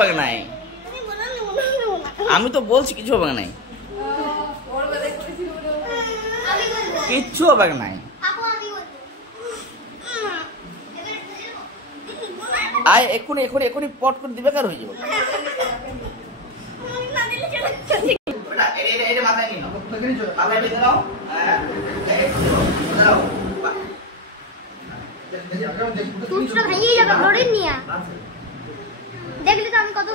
হবে নাই, আমি তো বলছি কিছু হবে নাই, কিচ্ছু হবে নাই। আয় এক্ষুনি এক্ষুনি এক্ষুনি পট করে দিবে কার হয়ে যাবে। মাথায় নিয়ে নাও, মাথায় বেঁধে নাও। দেখলি তো আমি কত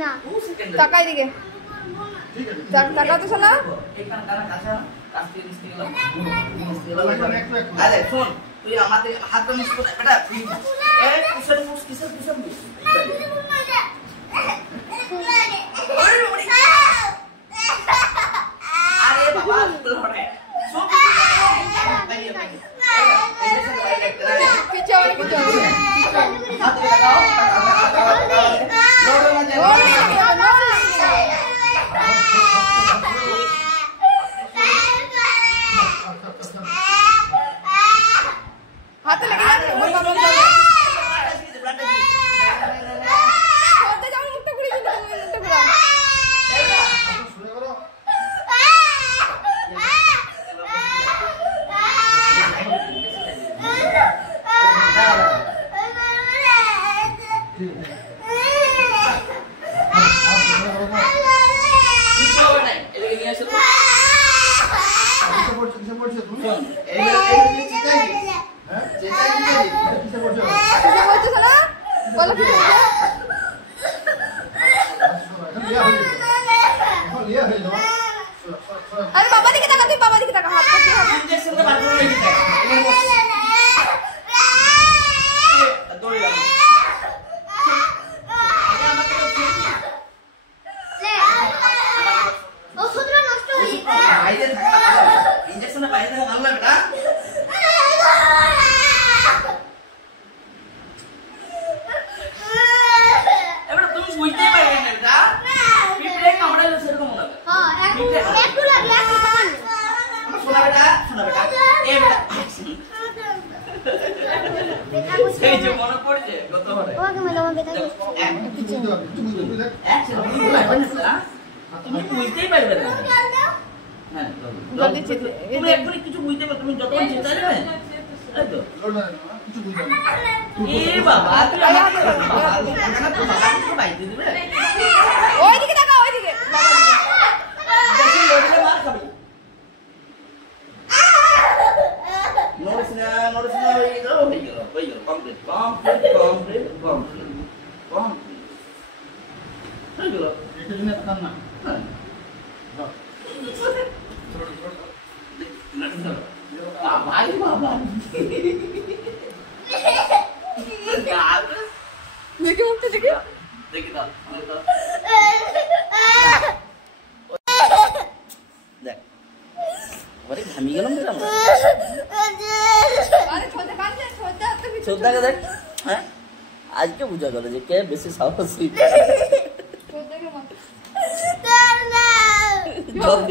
না টাকা দিকে টাকা তো শোনা শোন, তুই আমাদের হাতটা মিস করে বেটা কিসের মুস কিসের কিসের মুস আরে বাবা লড়ে হাতে লেগে যাবে মুখটা ঘুরে अरे बाबा दिखे तक बाबा दिखे तक हाथ पे इंजेक्शन के बाद में दौड़ लगा ले ওষুধ নষ্ট হয়ে গেছে বাইরে থাকা इंजेक्शन এর বাইরে থাকা ভালো লাগে না এবারে তুমি বুঝতে পারবে না এটা পিপড়ে কামড়াইলে সেরকম মনে হবে হ্যাঁ একটু লাগলে একটু সামান্য শোনা বেটা এ বেটা এই যে মনে পড়ছে কত হরে ওকে মেলো আমাকে দেখো তুমি বুঝতেই পারবে না হ্যাঁ জলদি তুমি এক্ষুনি কিছু বুঝতে পারবে তুমি যতক্ষণ চিন্তা যাবে তাই তো কিছু বুঝবে না এ বাবা তুই আমাকে বাইতে দিবে ওইদিকে তাকা ওইদিকে বাবা দেখি লড়লে মার খাবি নরসিনা হয়ে গেল কমপ্লিট হয়ে গেল এটা জন্য কাম না ভাই বাবা দেখি মুখটা দেখি দেখি দাও দেখ আরে ঘামি গেলাম তো আমরা আরে ছোটে কাছে ছোটে তো কিছু ছোটদাকে দেখ হ্যাঁ আজকে বুঝা গেল যে কে বেশি সাহসী ছোটে কে মত জলদি